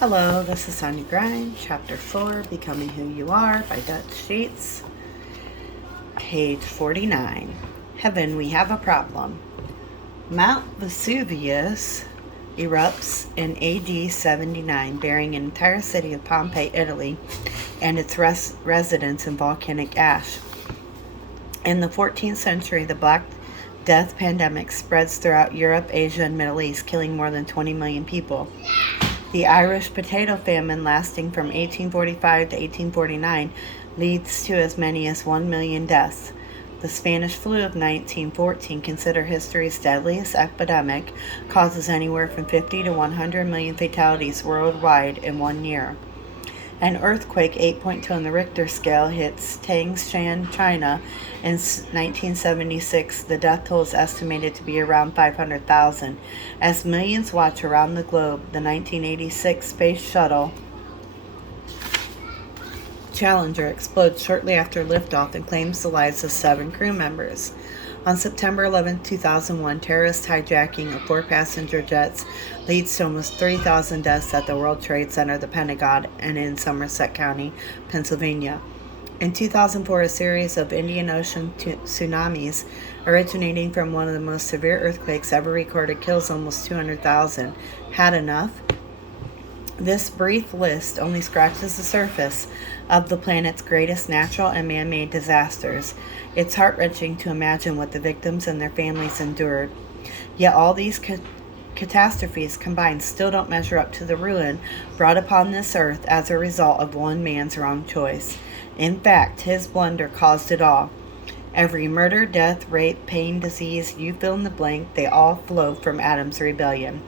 Hello, this is Sonia Grind, Chapter 4, Becoming Who You Are by Dutch Sheets, page 49. Heaven, we have a problem. Mount Vesuvius erupts in AD 79, burying an entire city of Pompeii, Italy, and its residents in volcanic ash. In the 14th century, the Black Death pandemic spreads throughout Europe, Asia, and Middle East, killing more than 20 million people. The Irish potato famine, lasting from 1845 to 1849, leads to as many as 1 million deaths. The Spanish flu of 1914, considered history's deadliest epidemic, causes anywhere from 50 to 100 million fatalities worldwide in 1 year. An earthquake 8.2 on the Richter scale hits Tangshan, China in 1976. The death toll is estimated to be around 500,000. As millions watch around the globe, the 1986 Space Shuttle Challenger explodes shortly after liftoff and claims the lives of 7 crew members. On September 11, 2001, terrorist hijacking of 4 passenger jets leads to almost 3,000 deaths at the World Trade Center, the Pentagon, and in Somerset County, Pennsylvania. In 2004, a series of Indian Ocean tsunamis originating from one of the most severe earthquakes ever recorded kills almost 200,000. Had enough? This brief list only scratches the surface of the planet's greatest natural and man-made disasters. It's heart-wrenching to imagine what the victims and their families endured. Yet all these catastrophes combined still don't measure up to the ruin brought upon this earth as a result of one man's wrong choice. In fact, his blunder caused it all. Every murder, death, rape, pain, disease, you fill in the blank, they all flow from Adam's rebellion.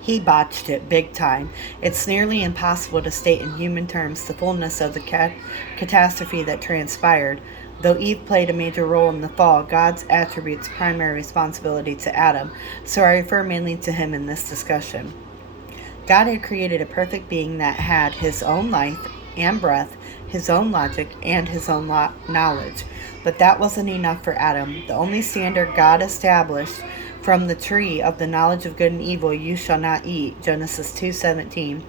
He botched it big time. It's nearly impossible to state in human terms the fullness of the catastrophe that transpired. Though Eve played a major role in the fall, God's attributes primary responsibility to Adam, so I refer mainly to him in this discussion. God had created a perfect being that had his own life and breath, his own logic, and his own knowledge. But that wasn't enough for Adam. The only standard God established: from the tree of the knowledge of good and evil you shall not eat, Genesis 2:17.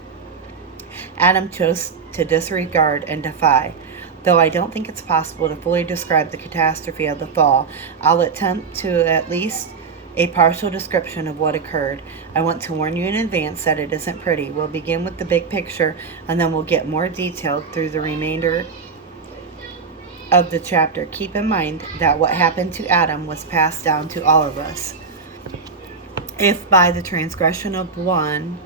Adam chose to disregard and defy. Though I don't think it's possible to fully describe the catastrophe of the fall, I'll attempt to at least a partial description of what occurred. I want to warn you in advance that it isn't pretty. We'll begin with the big picture, and then we'll get more detailed through the remainder of the chapter. Keep in mind that what happened to Adam was passed down to all of us. If by the transgression of the one,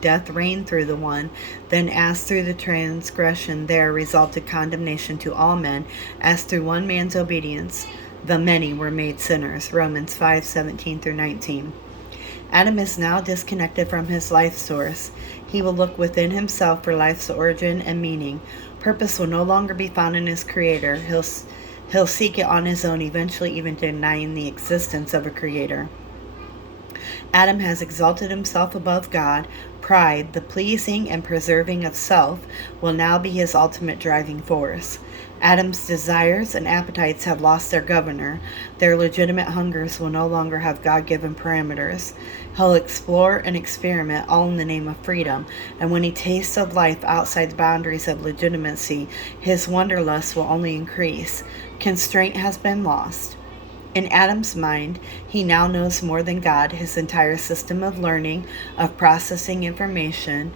death reigned through the one, then as through the transgression there resulted condemnation to all men, as through one man's obedience the many were made sinners. Romans 5:17 through 19. Adam is now disconnected from his life source. He will look within himself for life's origin and meaning. Purpose will no longer be found in his creator. He'll seek it on his own, eventually even denying the existence of a creator. Adam has exalted himself above God. Pride, the pleasing and preserving of self, will now be his ultimate driving force. Adam's desires and appetites have lost their governor. Their legitimate hungers will no longer have God-given parameters. He'll explore and experiment, all in the name of freedom, and when he tastes of life outside the boundaries of legitimacy, his wanderlust will only increase. Constraint has been lost. In Adam's mind, he now knows more than God. His entire system of learning, of processing information,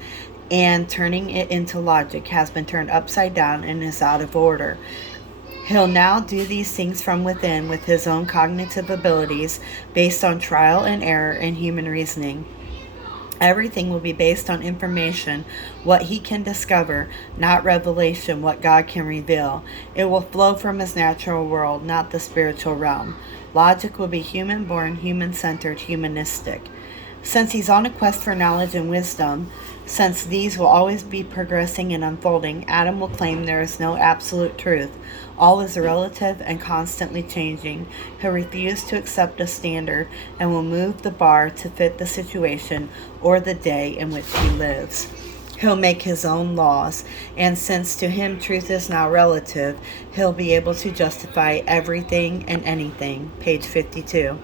and turning it into logic has been turned upside down and is out of order. He'll now do these things from within with his own cognitive abilities based on trial and error and human reasoning. Everything will be based on information, what he can discover, not revelation, what God can reveal. It will flow from his natural world, not the spiritual realm. Logic will be human-born, human-centered, humanistic. Since he's on a quest for knowledge and wisdom, since these will always be progressing and unfolding, Adam will claim there is no absolute truth. All is relative and constantly changing. He'll refuse to accept a standard and will move the bar to fit the situation or the day in which he lives. He'll make his own laws, and since to him truth is now relative, he'll be able to justify everything and anything. Page 52.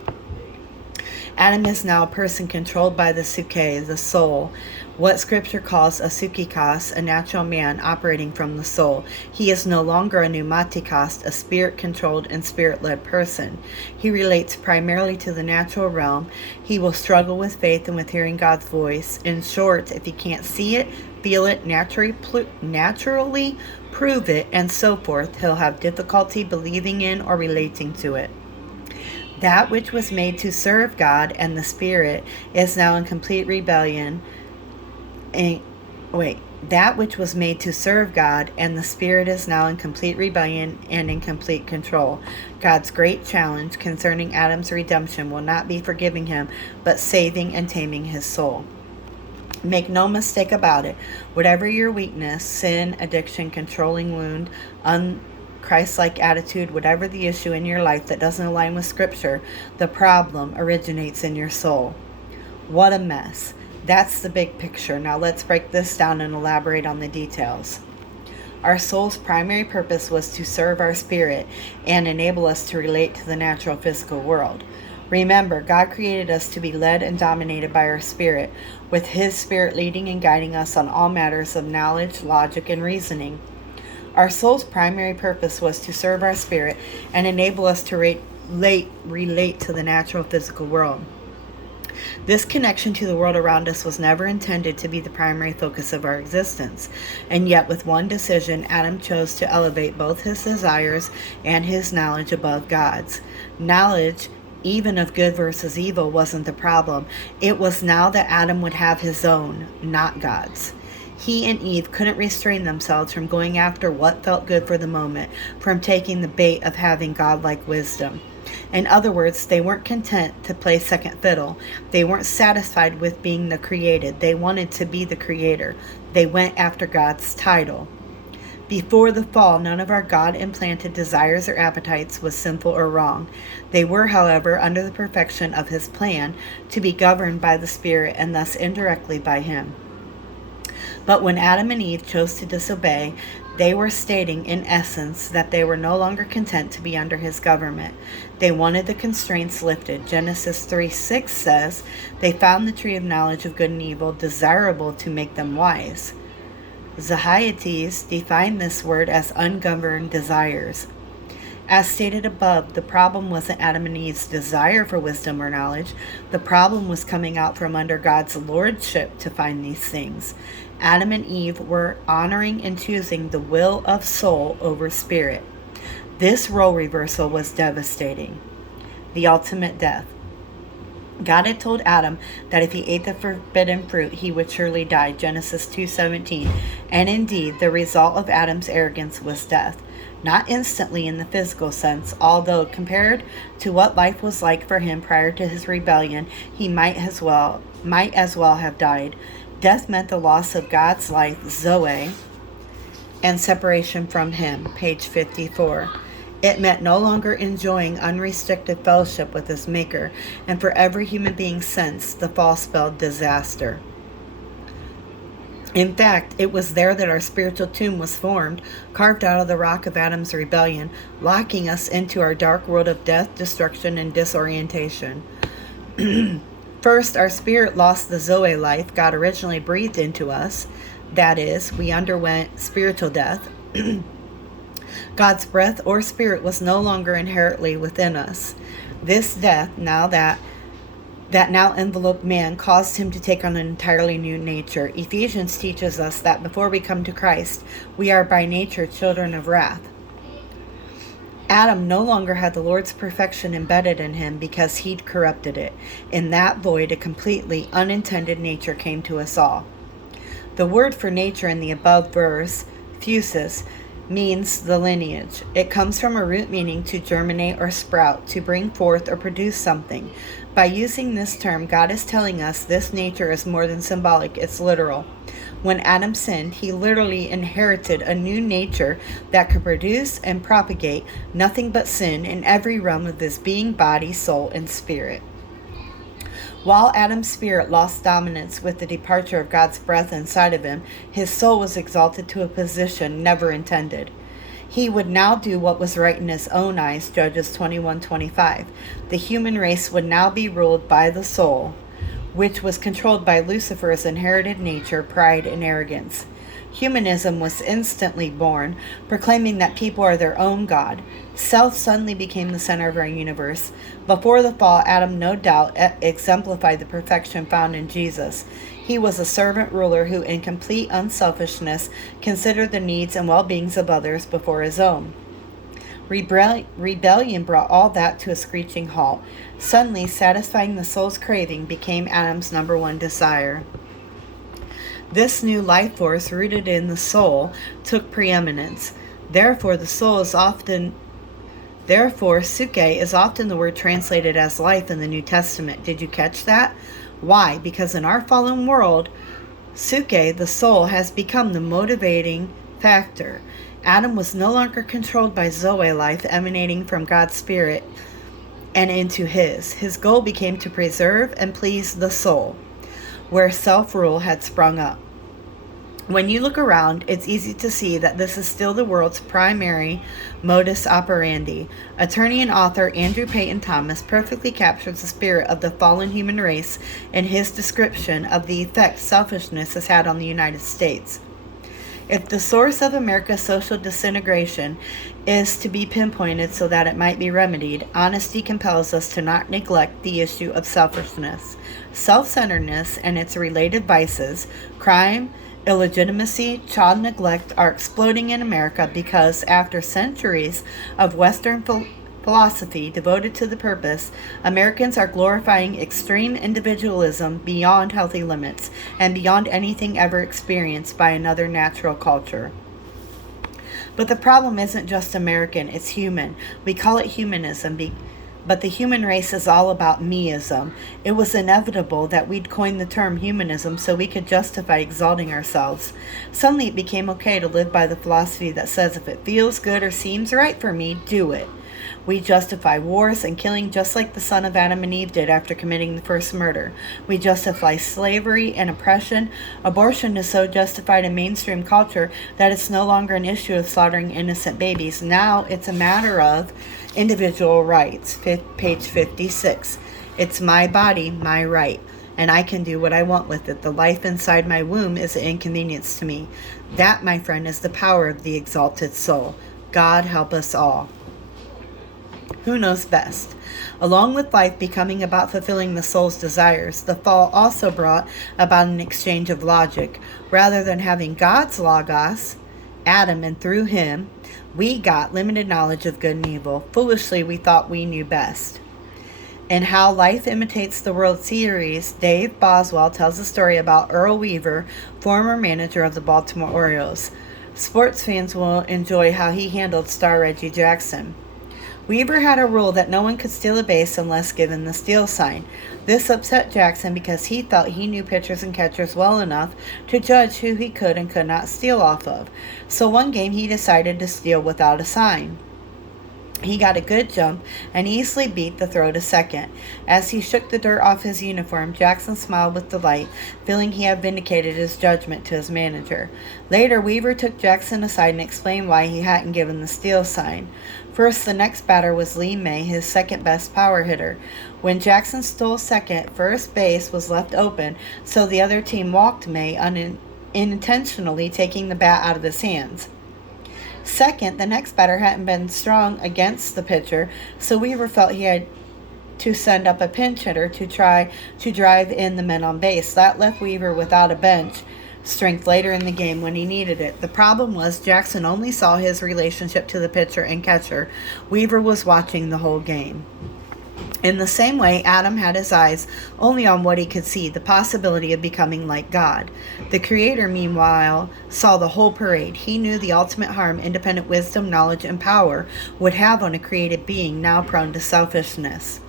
Adam is now a person controlled by the psyche, the soul, what Scripture calls a psychikos, a natural man operating from the soul. He is no longer a pneumatikos, a spirit-controlled and spirit-led person. He relates primarily to the natural realm. He will struggle with faith and with hearing God's voice. In short, if he can't see it, feel it, naturally prove it, and so forth, he'll have difficulty believing in or relating to it. That which was made to serve God and the Spirit is now in complete rebellion. That which was made to serve God and the Spirit is now in complete rebellion and in complete control. God's great challenge concerning Adam's redemption will not be forgiving him, but saving and taming his soul. Make no mistake about it. Whatever your weakness, sin, addiction, controlling wound, Christ-like attitude, whatever the issue in your life that doesn't align with Scripture, the problem originates in your soul. What a mess. That's the big picture. Now let's break this down and elaborate on the details. Our soul's primary purpose was to serve our spirit and enable us to relate to the natural physical world. Remember, God created us to be led and dominated by our spirit, with His Spirit leading and guiding us on all matters of knowledge, logic, and reasoning. Our soul's primary purpose was to serve our spirit and enable us to relate to the natural physical world. This connection to the world around us was never intended to be the primary focus of our existence, and yet with one decision, Adam chose to elevate both his desires and his knowledge above God's. Knowledge, even of good versus evil, wasn't the problem. It was now that Adam would have his own, not God's. He and Eve couldn't restrain themselves from going after what felt good for the moment, from taking the bait of having godlike wisdom. In other words, they weren't content to play second fiddle. They weren't satisfied with being the created. They wanted to be the creator. They went after God's title. Before the fall, none of our God-implanted desires or appetites was sinful or wrong. They were, however, under the perfection of His plan, to be governed by the Spirit and thus indirectly by Him. But when Adam and Eve chose to disobey, they were stating, in essence, that they were no longer content to be under His government. They wanted the constraints lifted. Genesis 3:6 says, they found the tree of knowledge of good and evil desirable to make them wise. Zahiates defined this word as ungoverned desires. As stated above, the problem wasn't Adam and Eve's desire for wisdom or knowledge. The problem was coming out from under God's lordship to find these things. Adam and Eve were honoring and choosing the will of soul over spirit. This role reversal was devastating. The ultimate death. God had told Adam that if he ate the forbidden fruit, he would surely die, Genesis 2:17. And indeed, the result of Adam's arrogance was death. Not instantly in the physical sense, although compared to what life was like for him prior to his rebellion, he might as well have died. Death meant the loss of God's life, Zoe, and separation from Him, page 54. It meant no longer enjoying unrestricted fellowship with His Maker, and for every human being since, the fall spelled disaster. In fact, it was there that our spiritual tomb was formed, carved out of the rock of Adam's rebellion, locking us into our dark world of death, destruction, and disorientation. First, our spirit lost the Zoe life God originally breathed into us. That is, we underwent spiritual death. God's breath or spirit was no longer inherently within us. This death, that now enveloped man, caused him to take on an entirely new nature. Ephesians teaches us that before we come to Christ, we are by nature children of wrath. Adam no longer had the Lord's perfection embedded in him because he'd corrupted it. In that void, a completely unintended nature came to us all. The word for nature in the above verse, phusis, means the lineage. It comes from a root meaning to germinate or sprout, to bring forth or produce something. By using this term, God is telling us this nature is more than symbolic, it's literal. When Adam sinned, he literally inherited a new nature that could produce and propagate nothing but sin in every realm of his being, body, soul, and spirit. While Adam's spirit lost dominance with the departure of God's breath inside of him, his soul was exalted to a position never intended. He would now do what was right in his own eyes, Judges 21:25. The human race would now be ruled by the soul, which was controlled by Lucifer's inherited nature, pride, and arrogance. Humanism was instantly born, proclaiming that people are their own God. Self suddenly became the center of our universe. Before the fall, Adam no doubt exemplified the perfection found in Jesus. He was a servant ruler who, in complete unselfishness, considered the needs and well-beings of others before his own. Rebellion brought all that to a screeching halt. Suddenly, satisfying the soul's craving became Adam's number one desire. This new life force, rooted in the soul, took preeminence. Therefore, suke is often the word translated as life in the New Testament. Did you catch that? Why? Because in our fallen world, suke, the soul, has become the motivating factor. Adam was no longer controlled by Zoe life emanating from God's Spirit and into his. His goal became to preserve and please the soul, where self-rule had sprung up. When you look around, it's easy to see that this is still the world's primary modus operandi. Attorney and author Andrew Peyton Thomas perfectly captures the spirit of the fallen human race in his description of the effect selfishness has had on the United States. If the source of America's social disintegration is to be pinpointed so that it might be remedied, honesty compels us to not neglect the issue of selfishness. Self-centeredness and its related vices, crime, illegitimacy, child neglect, are exploding in America because after centuries of Western philosophy devoted to the purpose, Americans are glorifying extreme individualism beyond healthy limits and beyond anything ever experienced by another natural culture. But the problem isn't just American, it's human. We call it humanism, but the human race is all about meism. It was inevitable that we'd coin the term humanism so we could justify exalting ourselves. Suddenly it became okay to live by the philosophy that says if it feels good or seems right for me, do it. We justify wars and killing just like the son of Adam and Eve did after committing the first murder. We justify slavery and oppression. Abortion is so justified in mainstream culture that it's no longer an issue of slaughtering innocent babies. Now it's a matter of individual rights. Page 56. It's my body, my right, and I can do what I want with it. The life inside my womb is an inconvenience to me. That, my friend, is the power of the exalted soul. God help us all. Who knows best? Along with life becoming about fulfilling the soul's desires, the fall also brought about an exchange of logic. Rather than having God's logos, Adam, and through him, we got limited knowledge of good and evil. Foolishly, we thought we knew best. In How Life Imitates the World series, Dave Boswell tells a story about Earl Weaver, former manager of the Baltimore Orioles. Sports fans will enjoy how he handled star Reggie Jackson. Weaver had a rule that no one could steal a base unless given the steal sign. This upset Jackson because he thought he knew pitchers and catchers well enough to judge who he could and could not steal off of. So one game he decided to steal without a sign. He got a good jump and easily beat the throw to second. As he shook the dirt off his uniform, Jackson smiled with delight, feeling he had vindicated his judgment to his manager. Later, Weaver took Jackson aside and explained why he hadn't given the steal sign. First, the next batter was Lee May, his second best power hitter. When Jackson stole second, first base was left open, so the other team walked May, unintentionally taking the bat out of his hands. Second, the next batter hadn't been strong against the pitcher, so Weaver felt he had to send up a pinch hitter to try to drive in the men on base. That left Weaver without a bench strength later in the game when he needed it. The problem was Jackson only saw his relationship to the pitcher and catcher. Weaver was watching the whole game. In the same way, Adam had his eyes only on what he could see, the possibility of becoming like God. The Creator, meanwhile, saw the whole parade. He knew the ultimate harm independent wisdom, knowledge, and power would have on a created being now prone to selfishness.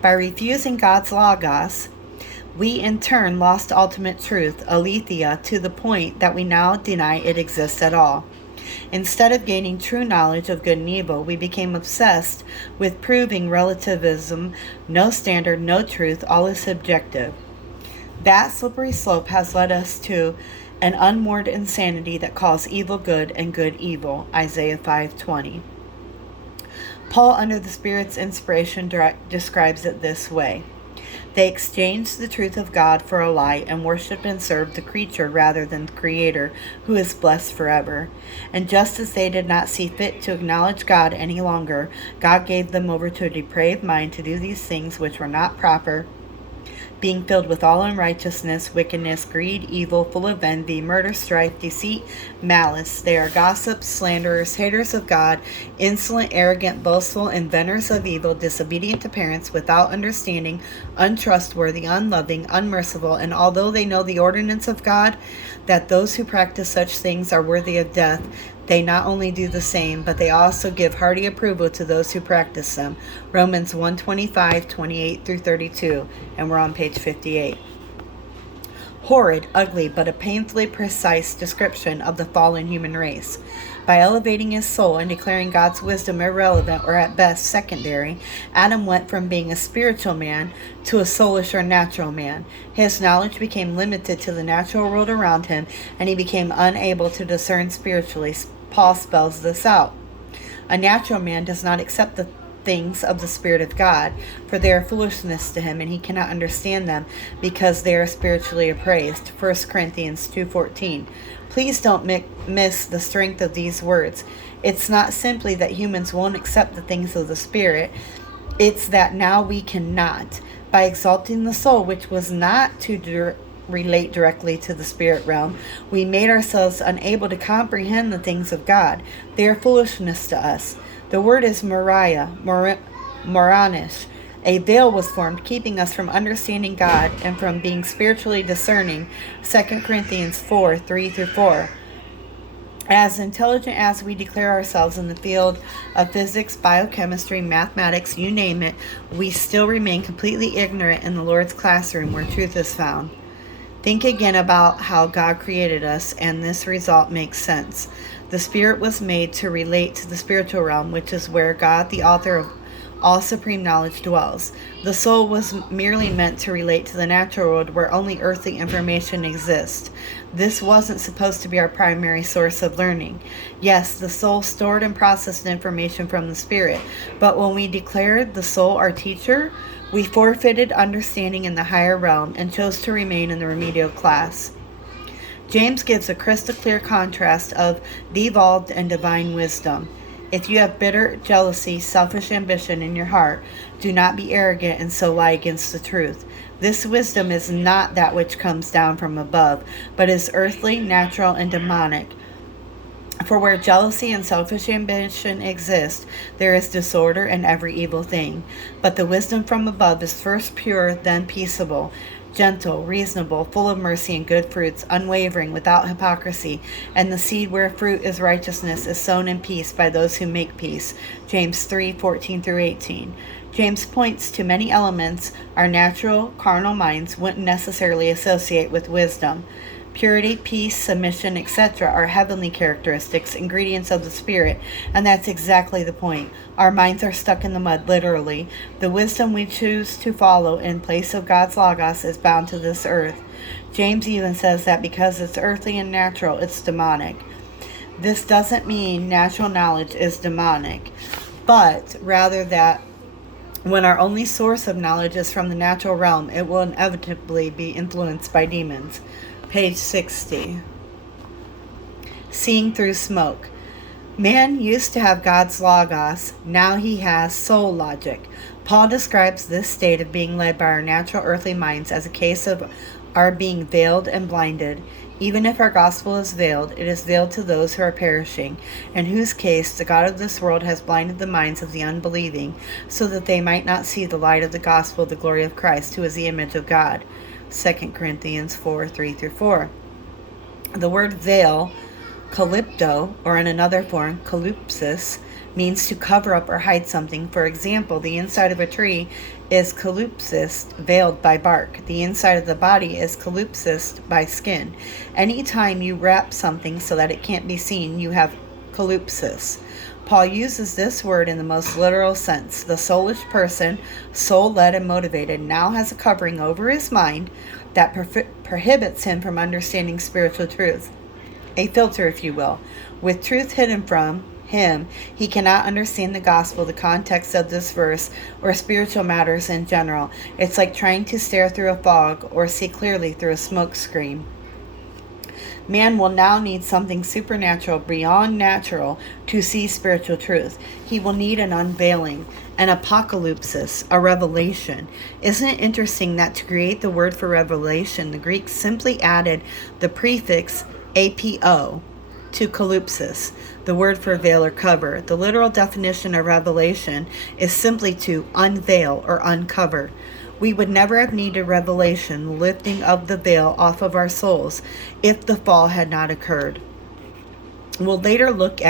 By refusing God's logos, we in turn lost ultimate truth, aletheia, to the point that we now deny it exists at all. Instead of gaining true knowledge of good and evil, we became obsessed with proving relativism, no standard, no truth, all is subjective. That slippery slope has led us to an unmoored insanity that calls evil good and good evil, Isaiah 5:20. Paul, under the Spirit's inspiration, describes it this way. They exchanged the truth of God for a lie and worshiped and served the creature rather than the Creator, who is blessed forever. And just as they did not see fit to acknowledge God any longer, God gave them over to a depraved mind to do these things which were not proper, being filled with all unrighteousness, wickedness, greed, evil, full of envy, murder, strife, deceit, malice. They are gossips, slanderers, haters of God, insolent, arrogant, boastful, inventors of evil, disobedient to parents, without understanding, untrustworthy, unloving, unmerciful. And although they know the ordinance of God, that those who practice such things are worthy of death, they not only do the same, but they also give hearty approval to those who practice them. Romans 1:25, 28 through 32, and we're on page 58. Horrid, ugly, but a painfully precise description of the fallen human race. By elevating his soul and declaring God's wisdom irrelevant or at best secondary, Adam went from being a spiritual man to a soulish or natural man. His knowledge became limited to the natural world around him, and he became unable to discern spiritually. Paul spells this out. A natural man does not accept the things of the Spirit of God, for they are foolishness to him, and he cannot understand them because they are spiritually appraised. 1 Corinthians 2:14. Please don't miss the strength of these words. It's not simply that humans won't accept the things of the Spirit, it's that now we cannot. By exalting the soul, which was not to relate directly to the spirit realm, we made ourselves unable to comprehend the things of God. They are foolishness to us. The word is Moriah, Moranish. A veil was formed, keeping us from understanding God and from being spiritually discerning. 2 Corinthians 4:3-4. As intelligent as we declare ourselves in the field of physics, biochemistry, mathematics, you name it, we still remain completely ignorant in the Lord's classroom where truth is found. Think again about how God created us, and this result makes sense. The Spirit was made to relate to the spiritual realm, which is where God, the author of all supreme knowledge, dwells. The soul was merely meant to relate to the natural world where only earthly information exists. This wasn't supposed to be our primary source of learning. Yes, the soul stored and processed information from the Spirit, but when we declared the soul our teacher, we forfeited understanding in the higher realm and chose to remain in the remedial class. James gives a crystal clear contrast of devolved and divine wisdom. If you have bitter jealousy, selfish ambition in your heart, do not be arrogant and so lie against the truth. This wisdom is not that which comes down from above, but is earthly, natural, and demonic. For where jealousy and selfish ambition exist, there is disorder and every evil thing. But the wisdom from above is first pure, then peaceable, gentle, reasonable, full of mercy and good fruits, unwavering, without hypocrisy. And the seed where fruit is righteousness is sown in peace by those who make peace. James 3:14-18. James points to many elements our natural, carnal minds wouldn't necessarily associate with wisdom. Purity, peace, submission, etc. are heavenly characteristics, ingredients of the Spirit, and that's exactly the point. Our minds are stuck in the mud, literally. The wisdom we choose to follow in place of God's Logos is bound to this earth. James even says that because it's earthly and natural, it's demonic. This doesn't mean natural knowledge is demonic, but rather that when our only source of knowledge is from the natural realm, it will inevitably be influenced by demons. Page 60. Seeing through smoke. Man used to have God's Logos, now he has soul logic. Paul describes this state of being led by our natural earthly minds as a case of our being veiled and blinded. Even if our gospel is veiled, it is veiled to those who are perishing, in whose case the God of this world has blinded the minds of the unbelieving, so that they might not see the light of the gospel, the glory of Christ, who is the image of God. 2 Corinthians 4:3-4. The word veil, kalypto, or in another form, kalypsis, means to cover up or hide something. For example, the inside of a tree is kalypsis, veiled by bark. The inside of the body is kalypsis by skin. Anytime you wrap something so that it can't be seen, you have kalypsis. Paul uses this word in the most literal sense. The soulish person, soul-led and motivated, now has a covering over his mind that prohibits him from understanding spiritual truth. A filter, if you will. With truth hidden from him, he cannot understand the gospel, the context of this verse, or spiritual matters in general. It's like trying to stare through a fog or see clearly through a smoke screen. Man will now need something supernatural, beyond natural, to see spiritual truth. He will need an unveiling, an apocalypsis, a revelation. Isn't it interesting that to create the word for revelation, the Greeks simply added the prefix apo to kalypsis, the word for veil or cover. The literal definition of revelation is simply to unveil or uncover. We would never have needed revelation, the lifting of the veil off of our souls, if the fall had not occurred. We'll later look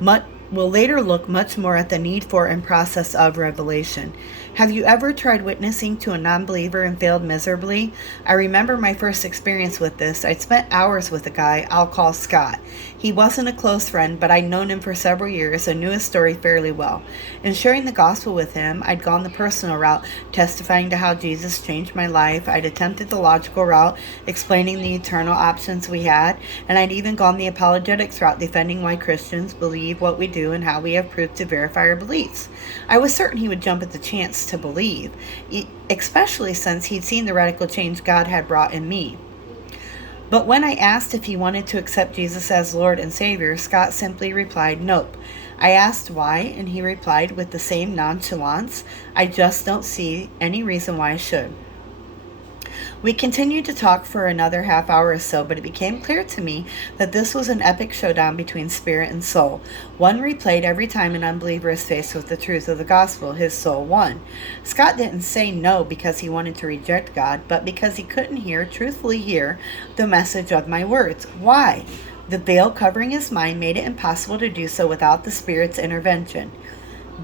much more at the need for and process of revelation. Have you ever tried witnessing to a non-believer and failed miserably? I remember my first experience with this. I'd spent hours with a guy I'll call Scott. He wasn't a close friend, but I'd known him for several years and knew his story fairly well. In sharing the gospel with him, I'd gone the personal route, testifying to how Jesus changed my life. I'd attempted the logical route, explaining the eternal options we had, and I'd even gone the apologetics route, defending why Christians believe what we do and how we have proof to verify our beliefs. I was certain he would jump at the chance to believe, especially since he'd seen the radical change God had brought in me. But when I asked if he wanted to accept Jesus as Lord and Savior, Scott simply replied, "Nope." I asked why, and he replied with the same nonchalance, "I just don't see any reason why I should." We continued to talk for another half hour or so, but it became clear to me that this was an epic showdown between spirit and soul. One replayed every time an unbeliever is faced with the truth of the gospel. His soul won. Scott didn't say no because he wanted to reject God, but because he couldn't truthfully hear the message of my words. Why? The veil covering his mind made it impossible to do so without the Spirit's intervention.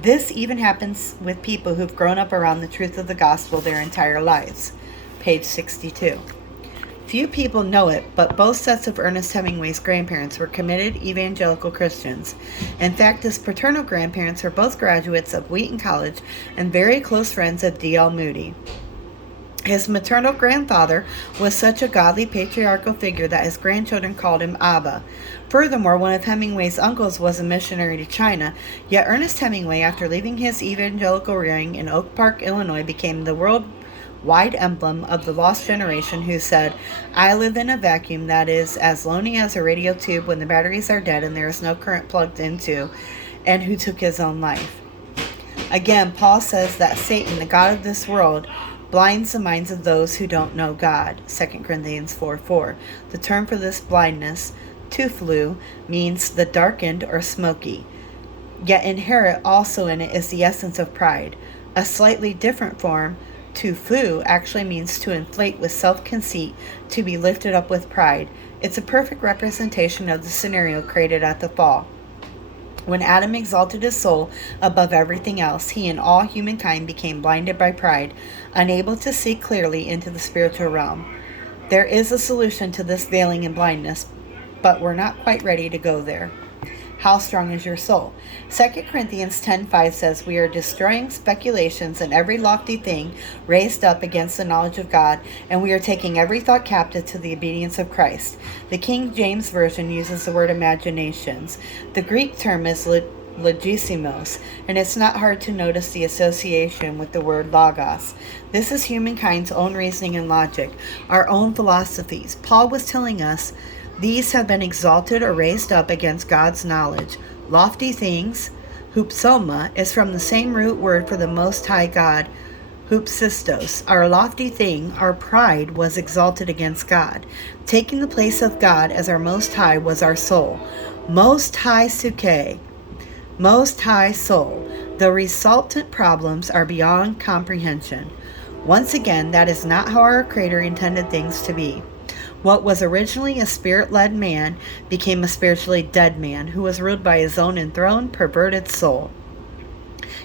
This even happens with people who've grown up around the truth of the gospel their entire lives. Page 62. Few people know it, but both sets of Ernest Hemingway's grandparents were committed evangelical Christians. In fact, his paternal grandparents were both graduates of Wheaton College and very close friends of D.L. Moody. His maternal grandfather was such a godly patriarchal figure that his grandchildren called him Abba. Furthermore, one of Hemingway's uncles was a missionary to China, yet Ernest Hemingway, after leaving his evangelical rearing in Oak Park, Illinois, became the worldwide emblem of the lost generation who said, "I live in a vacuum that is as lonely as a radio tube when the batteries are dead and there is no current plugged into," and who took his own life. Again, Paul says that Satan, the god of this world, blinds the minds of those who don't know God. 2 Corinthians 4:4. The term for this blindness, tuflu, means the darkened or smoky. Yet inherent also in it is the essence of pride. A slightly different form, tufu, actually means to inflate with self-conceit, to be lifted up with pride. It's a perfect representation of the scenario created at the fall. When Adam exalted his soul above everything else, he and all humankind became blinded by pride, unable to see clearly into the spiritual realm. There is a solution to this veiling and blindness, but we're not quite ready to go there. How strong is your soul? 2 Corinthians 10:5 says, "We are destroying speculations and every lofty thing raised up against the knowledge of God, and we are taking every thought captive to the obedience of Christ." The King James Version uses the word imaginations. The Greek term is logisimos, and it's not hard to notice the association with the word logos. This is humankind's own reasoning and logic, our own philosophies. Paul was telling us these have been exalted or raised up against God's knowledge. Lofty things, hupsoma, is from the same root word for the Most High God, hupsistos. Our lofty thing, our pride, was exalted against God. Taking the place of God as our Most High was our soul. Most High Suke, Most High Soul. The resultant problems are beyond comprehension. Once again, that is not how our Creator intended things to be. What was originally a spirit-led man became a spiritually dead man who was ruled by his own enthroned, perverted soul.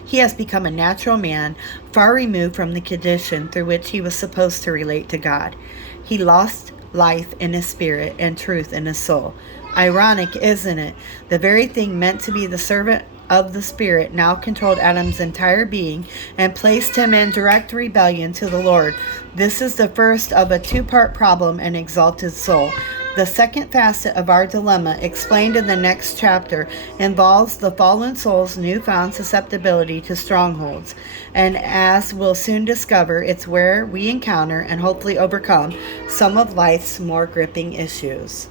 He has become a natural man, far removed from the condition through which he was supposed to relate to God. He lost life in his spirit and truth in his soul. Ironic, isn't it? The very thing meant to be the servant of the Spirit now controlled Adam's entire being and placed him in direct rebellion to the Lord. This is the first of a two-part problem in Exalted Soul. The second facet of our dilemma, explained in the next chapter, involves the fallen soul's newfound susceptibility to strongholds. And as we'll soon discover, it's where we encounter and hopefully overcome some of life's more gripping issues.